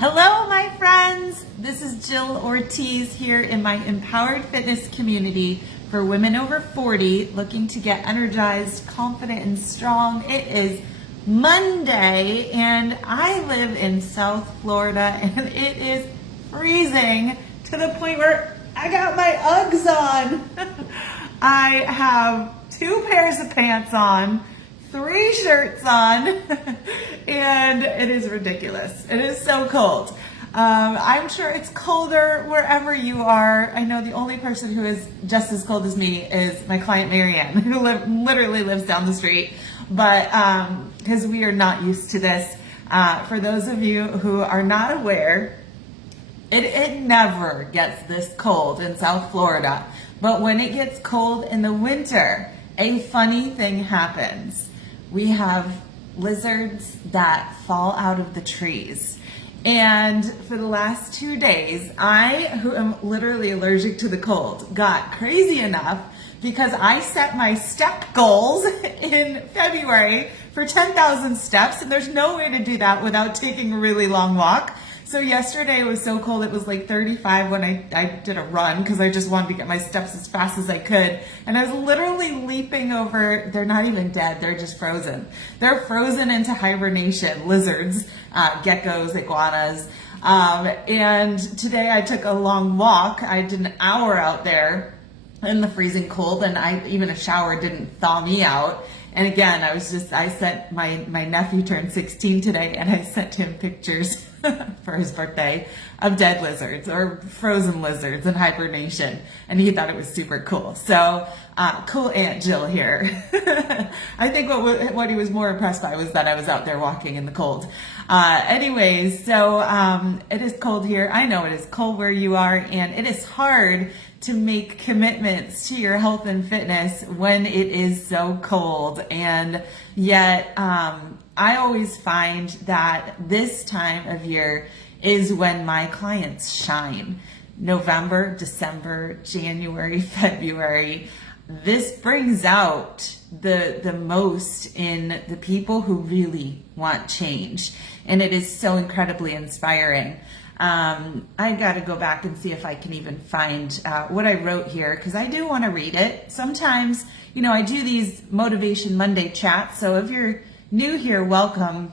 Hello, my friends. This is Jill Ortiz here in my Empowered Fitness community for women over 40 looking to get energized, confident, and strong. It is Monday, and I live in South Florida, and it is freezing to the point where I got my Uggs on. I have 2 pairs of pants on, 3 shirts on, and it is ridiculous. It is so cold. I'm sure it's colder wherever you are. I know the only person who is just as cold as me is my client Marianne, who literally lives down the street. But because we are not used to this, for those of you who are not aware, it never gets this cold in South Florida. But when it gets cold in the winter, a funny thing happens. We have lizards that fall out of the trees. And for the last 2 days, I, who am literally allergic to the cold, got crazy enough because I set my step goals in February for 10,000 steps, and there's no way to do that without taking a really long walk. So yesterday it was so cold, it was like 35 when I did a run because I just wanted to get my steps as fast as I could. And I was literally leaping over, they're not even dead, they're just frozen. They're frozen into hibernation, lizards, geckos, iguanas. And today I took a long walk. I did an hour out there in the freezing cold, and even a shower didn't thaw me out. And again, I sent my nephew turned 16 today, and I sent him pictures for his birthday of dead lizards or frozen lizards in hibernation. And he thought it was super cool. So, cool Aunt Jill here. I think what he was more impressed by was that I was out there walking in the cold. Anyways, so it is cold here. I know it is cold where you are, and it is hard to make commitments to your health and fitness when it is so cold. And yet, I always find that this time of year is when my clients shine. November, December, January, February. This brings out the most in the people who really want change. And it is so incredibly inspiring. I got to go back and see if I can even find what I wrote here, because I do want to read it. Sometimes, I do these Motivation Monday chats. So if you're new here, welcome.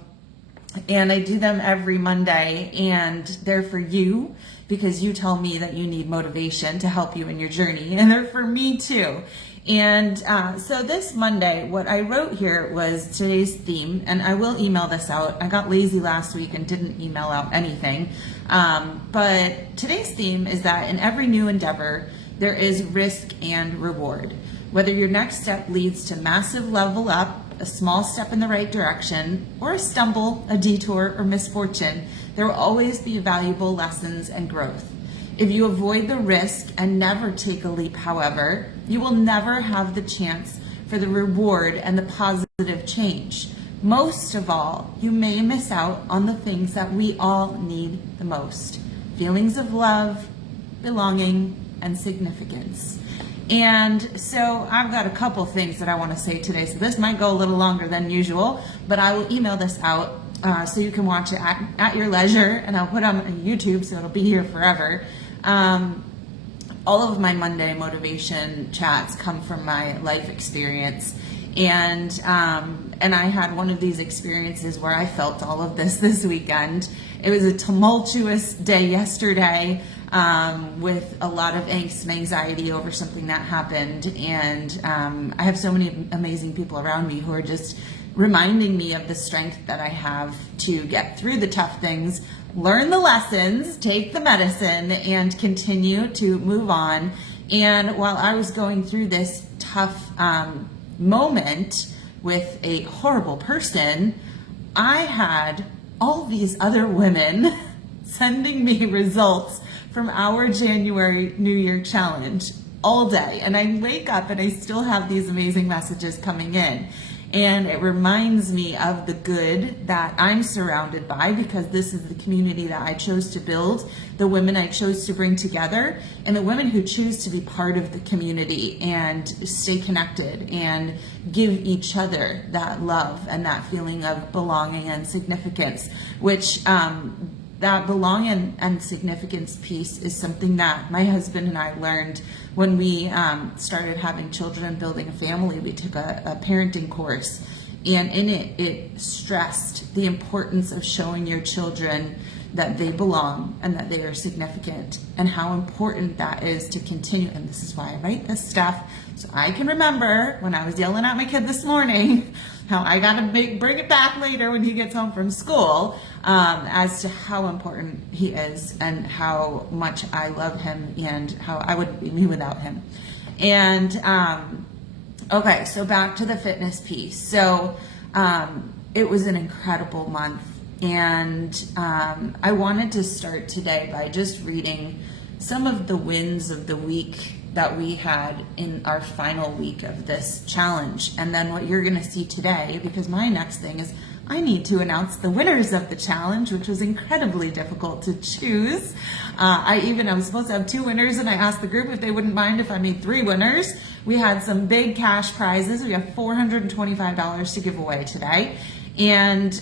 And I do them every Monday, and they're for you because you tell me that you need motivation to help you in your journey. And they're for me too. And so this Monday, what I wrote here was today's theme, and I will email this out. I got lazy last week and didn't email out anything. But today's theme is that in every new endeavor, there is risk and reward. Whether your next step leads to massive level up, a small step in the right direction, or a stumble, a detour, or misfortune, there will always be valuable lessons and growth. If you avoid the risk and never take a leap, however, you will never have the chance for the reward and the positive change. Most of all, you may miss out on the things that we all need the most: feelings of love, belonging, and significance. And so I've got a couple things that I want to say today. So this might go a little longer than usual, but I will email this out so you can watch it at your leisure, and I'll put it on YouTube so it'll be here forever. All of my Monday motivation chats come from my life experience. And I had one of these experiences where I felt all of this weekend. It was a tumultuous day yesterday with a lot of angst and anxiety over something that happened. And I have so many amazing people around me who are just reminding me of the strength that I have to get through the tough things, learn the lessons, take the medicine, and continue to move on. And while I was going through this tough moment with a horrible person, I had all these other women sending me results from our January New Year challenge all day. And I wake up and I still have these amazing messages coming in. And it reminds me of the good that I'm surrounded by, because this is the community that I chose to build, the women I chose to bring together, and the women who choose to be part of the community and stay connected and give each other that love and that feeling of belonging and significance, which that belonging and significance piece is something that my husband and I learned when we started having children and building a family. We took a parenting course, and in it stressed the importance of showing your children that they belong and that they are significant, and how important that is to continue. And this is why I write this stuff, so I can remember when I was yelling at my kid this morning how I got to bring it back later when he gets home from school, as to how important he is and how much I love him and how I wouldn't be me without him. And okay, so back to the fitness piece. So it was an incredible month. And I wanted to start today by just reading some of the wins of the week that we had in our final week of this challenge. And then what you're going to see today, because my next thing is I need to announce the winners of the challenge, which was incredibly difficult to choose. I was supposed to have 2 winners, and I asked the group if they wouldn't mind if I made 3 winners. We had some big cash prizes. We have $425 to give away today. And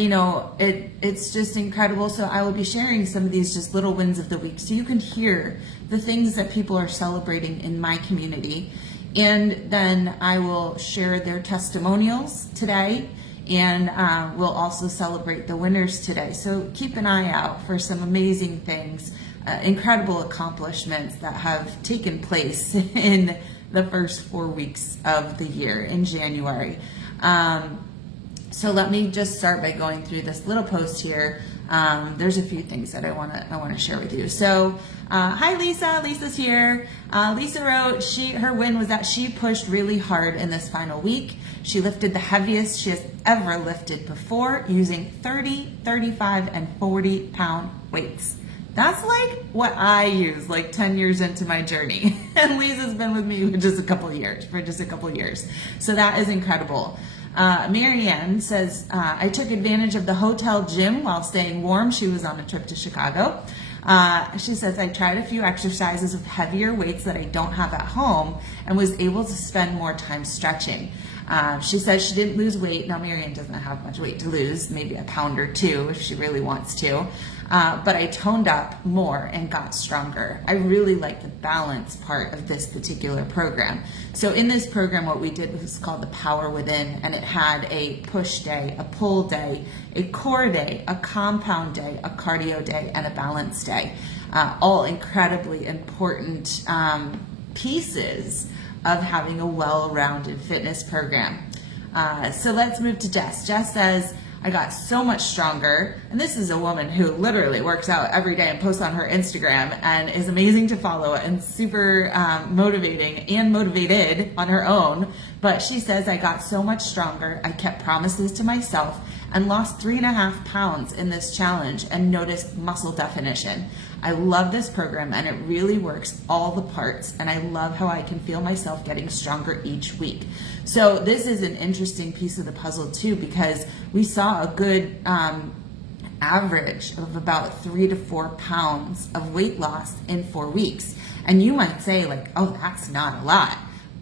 you know, it's just incredible. So I will be sharing some of these just little wins of the week so you can hear the things that people are celebrating in my community. And then I will share their testimonials today, and we'll also celebrate the winners today. So keep an eye out for some amazing things, incredible accomplishments that have taken place in the first 4 weeks of the year in January. So let me just start by going through this little post here. There's a few things that I want to share with you. So, hi Lisa. Lisa's here. Lisa wrote her win was that she pushed really hard in this final week. She lifted the heaviest she has ever lifted before, using 30, 35, and 40 pound weights. That's like what I use like 10 years into my journey. And Lisa's been with me for just a couple years. So that is incredible. Marianne says, I took advantage of the hotel gym while staying warm. She was on a trip to Chicago. She says, I tried a few exercises with heavier weights that I don't have at home and was able to spend more time stretching. She says she didn't lose weight. Now, Marianne doesn't have much weight to lose, maybe a pound or 2 if she really wants to. But I toned up more and got stronger. I really like the balance part of this particular program. So in this program, what we did was called the Power Within, and it had a push day, a pull day, a core day, a compound day, a cardio day, and a balance day. All incredibly important pieces of having a well-rounded fitness program. So let's move to Jess. Jess says, I got so much stronger. And this is a woman who literally works out every day and posts on her Instagram and is amazing to follow and super motivating and motivated on her own. But she says, I got so much stronger. I kept promises to myself and lost 3.5 pounds in this challenge and noticed muscle definition. I love this program and it really works all the parts, and I love how I can feel myself getting stronger each week. So this is an interesting piece of the puzzle too, because we saw a good average of about 3 to 4 pounds of weight loss in 4 weeks. And you might say like, oh, that's not a lot,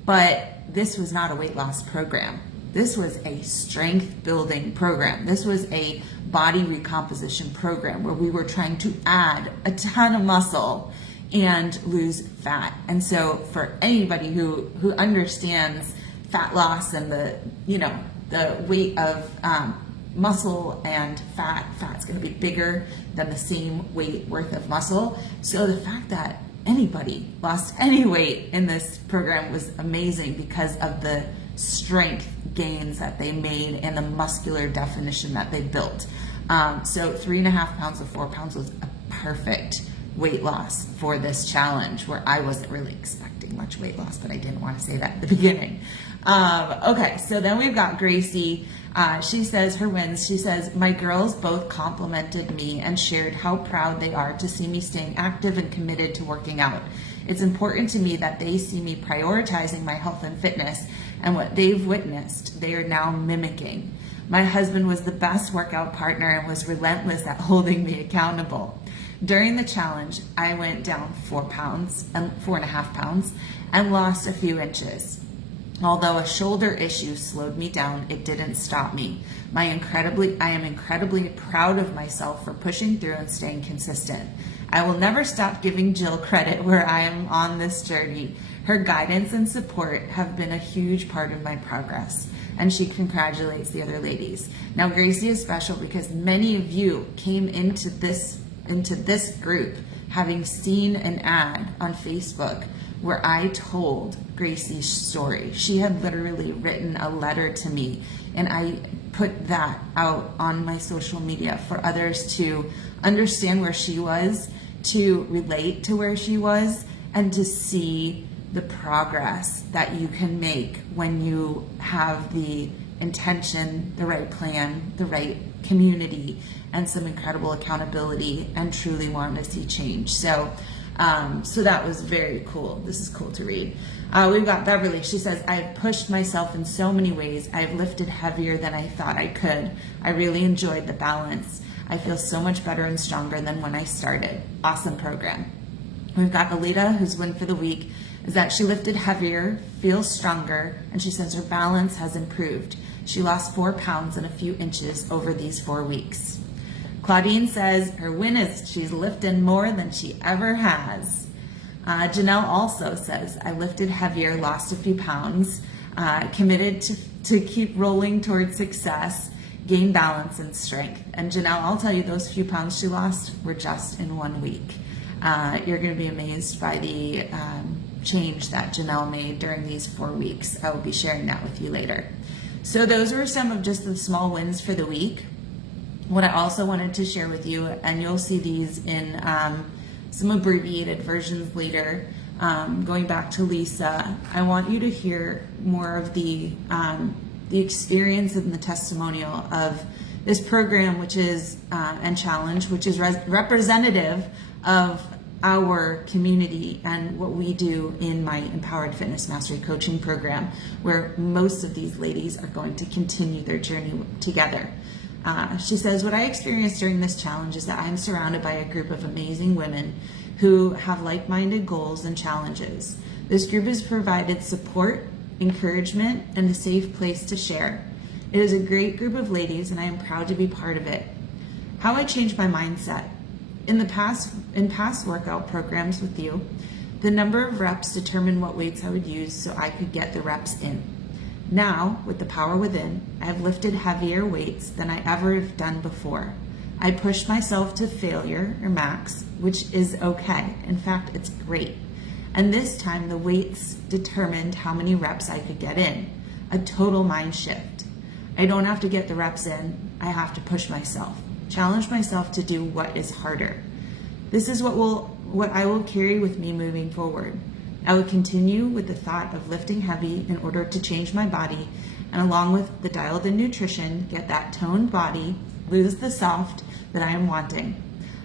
but this was not a weight loss program. This was a strength building program. This was a body recomposition program where we were trying to add a ton of muscle and lose fat. And so for anybody who understands fat loss and the weight of muscle and fat's going to be bigger than the same weight worth of muscle. So the fact that anybody lost any weight in this program was amazing because of the strength gains that they made and the muscular definition that they built. So 3.5 pounds to 4 pounds was a perfect weight loss for this challenge, where I wasn't really expecting much weight loss, but I didn't want to say that at the beginning. Okay, so then we've got Gracie. She says her wins. She says, my girls both complimented me and shared how proud they are to see me staying active and committed to working out. It's important to me that they see me prioritizing my health and fitness, and what they've witnessed, they are now mimicking. My husband was the best workout partner and was relentless at holding me accountable. During the challenge, I went down 4.5 pounds and lost a few inches. Although a shoulder issue slowed me down, it didn't stop me. I am incredibly proud of myself for pushing through and staying consistent. I will never stop giving Jill credit where I am on this journey. Her guidance and support have been a huge part of my progress." And she congratulates the other ladies. Now, Gracie is special because many of you came into this group having seen an ad on Facebook where I told Gracie's story. She had literally written a letter to me, and I put that out on my social media for others to understand where she was, to relate to where she was, and to see the progress that you can make when you have the intention, the right plan, the right community, and some incredible accountability, and truly want to see change. So that was very cool. This is cool to read. We've got Beverly. She says, "I've pushed myself in so many ways. I've lifted heavier than I thought I could. I really enjoyed the balance. I feel so much better and stronger than when I started." Awesome program. We've got Alita, whose win for the week is that she lifted heavier, feels stronger, and she says her balance has improved. She lost 4 pounds and a few inches over these 4 weeks. Claudine says her win is she's lifted more than she ever has. Janelle also says, "I lifted heavier, lost a few pounds, committed to keep rolling towards success, gain balance and strength." And Janelle, I'll tell you, those few pounds she lost were just in 1 week. You're going to be amazed by the change that Janelle made during these 4 weeks. I will be sharing that with you later. So those were some of just the small wins for the week. What I also wanted to share with you, and you'll see these in some abbreviated versions later, going back to Lisa, I want you to hear more of the experience and the testimonial of this program, which is, and challenge, which is representative of our community and what we do in my Empowered Fitness Mastery Coaching Program, where most of these ladies are going to continue their journey together. She says, "What I experienced during this challenge is that I'm surrounded by a group of amazing women who have like-minded goals and challenges. This group has provided support, encouragement, and a safe place to share. It is a great group of ladies, and I am proud to be part of it." How I changed my mindset. In past workout programs with you, the number of reps determined what weights I would use so I could get the reps in. Now, with the power within, I have lifted heavier weights than I ever have done before. I pushed myself to failure or max, which is okay. In fact, it's great. And this time the weights determined how many reps I could get in. A total mind shift. I don't have to get the reps in, I have to push myself. Challenge myself to do what is harder. This is what I will carry with me moving forward. I will continue with the thought of lifting heavy in order to change my body, and along with the dialed in nutrition, get that toned body, lose the soft that I am wanting.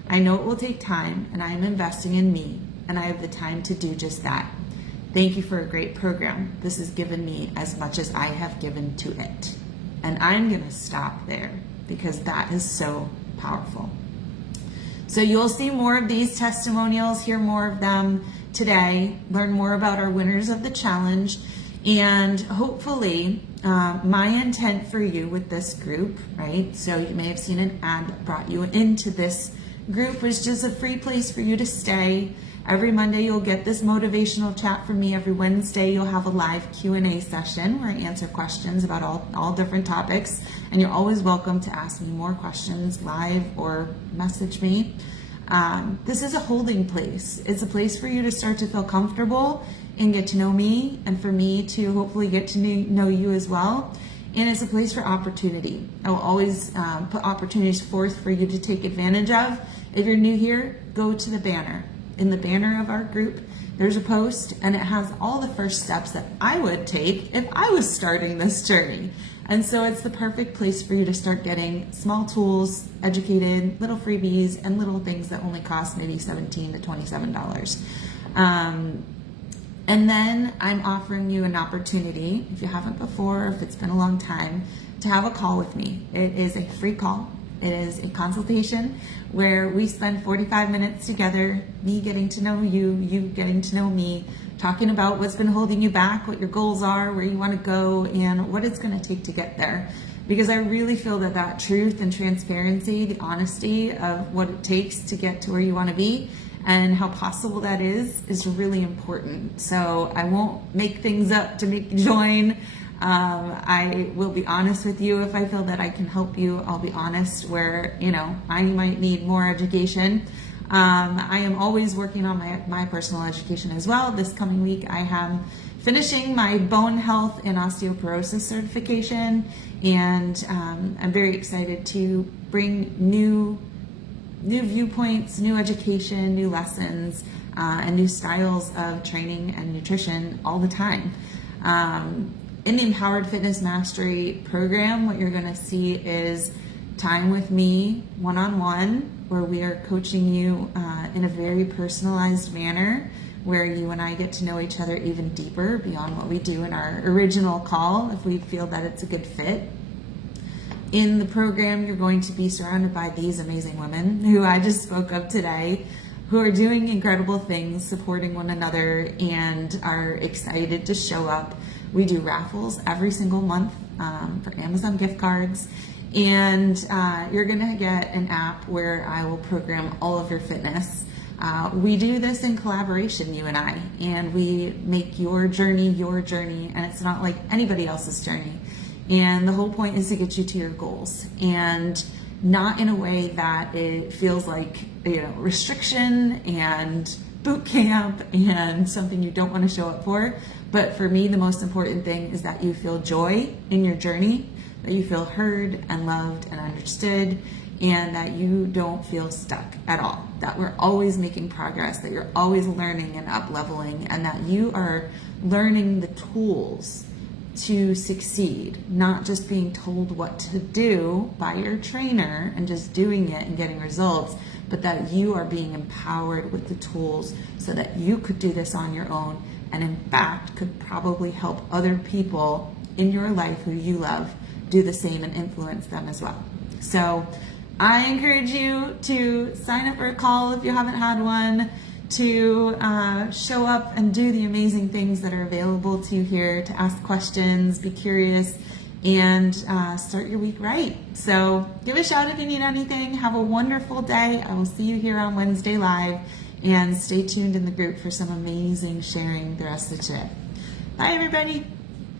I know it will take time, and I am investing in me, and I have the time to do just that. Thank you for a great program. This has given me as much as I have given to it. And I'm going to stop there because that is so powerful. So you'll see more of these testimonials, hear more of them today, learn more about our winners of the challenge, and hopefully my intent for you with this group, right? So you may have seen an ad that brought you into this group, was just a free place for you to stay. Every Monday you'll get this motivational chat from me. Every Wednesday you'll have a live Q&A session where I answer questions about all different topics, and you're always welcome to ask me more questions live or message me. This is a holding place. It's a place for you to start to feel comfortable and get to know me, and for me to hopefully get to know you as well. And it's a place for opportunity. I will always put opportunities forth for you to take advantage of. If you're new here, go to the banner. In the banner of our group, there's a post, and it has all the first steps that I would take if I was starting this journey. And so it's the perfect place for you to start getting small tools, educated, little freebies, and little things that only cost maybe $17 to $27. And then I'm offering you an opportunity, if you haven't before, if it's been a long time, to have a call with me. It is a free call. It is a consultation where we spend 45 minutes together, me getting to know you, you getting to know me, talking about what's been holding you back, what your goals are, where you want to go, and what it's going to take to get there. Because I really feel that truth and transparency, the honesty of what it takes to get to where you want to be and how possible that is really important. So I won't make things up to make you join. I will be honest with you. If I feel that I can help you, I'll be honest where, I might need more education. I am always working on my personal education as well. This coming week, I am finishing my bone health and osteoporosis certification, and I'm very excited to bring new viewpoints, new education, new lessons, and new styles of training and nutrition all the time. In the Empowered Fitness Mastery program, what you're going to see is time with me one-on-one, where we are coaching you in a very personalized manner, where you and I get to know each other even deeper beyond what we do in our original call, if we feel that it's a good fit. In the program, you're going to be surrounded by these amazing women who I just spoke of today, who are doing incredible things, supporting one another, and are excited to show up. We do raffles every single month for Amazon gift cards, and you're gonna get an app where I will program all of your fitness. We do this in collaboration, you and I, and we make your journey, and it's not like anybody else's journey. And the whole point is to get you to your goals, and not in a way that it feels like, restriction and boot camp and something you don't want to show up for. But for me, the most important thing is that you feel joy in your journey, that you feel heard and loved and understood, and that you don't feel stuck at all, that we're always making progress, that you're always learning and up-leveling, and that you are learning the tools to succeed, not just being told what to do by your trainer and just doing it and getting results, but that you are being empowered with the tools so that you could do this on your own, and in fact could probably help other people in your life who you love do the same and influence them as well. So I encourage you to sign up for a call if you haven't had one, to show up and do the amazing things that are available to you here, to ask questions, be curious, and start your week right. So give a shout if you need anything. Have a wonderful day. I will see you here on Wednesday Live, and stay tuned in the group for some amazing sharing the rest of today. Bye, everybody.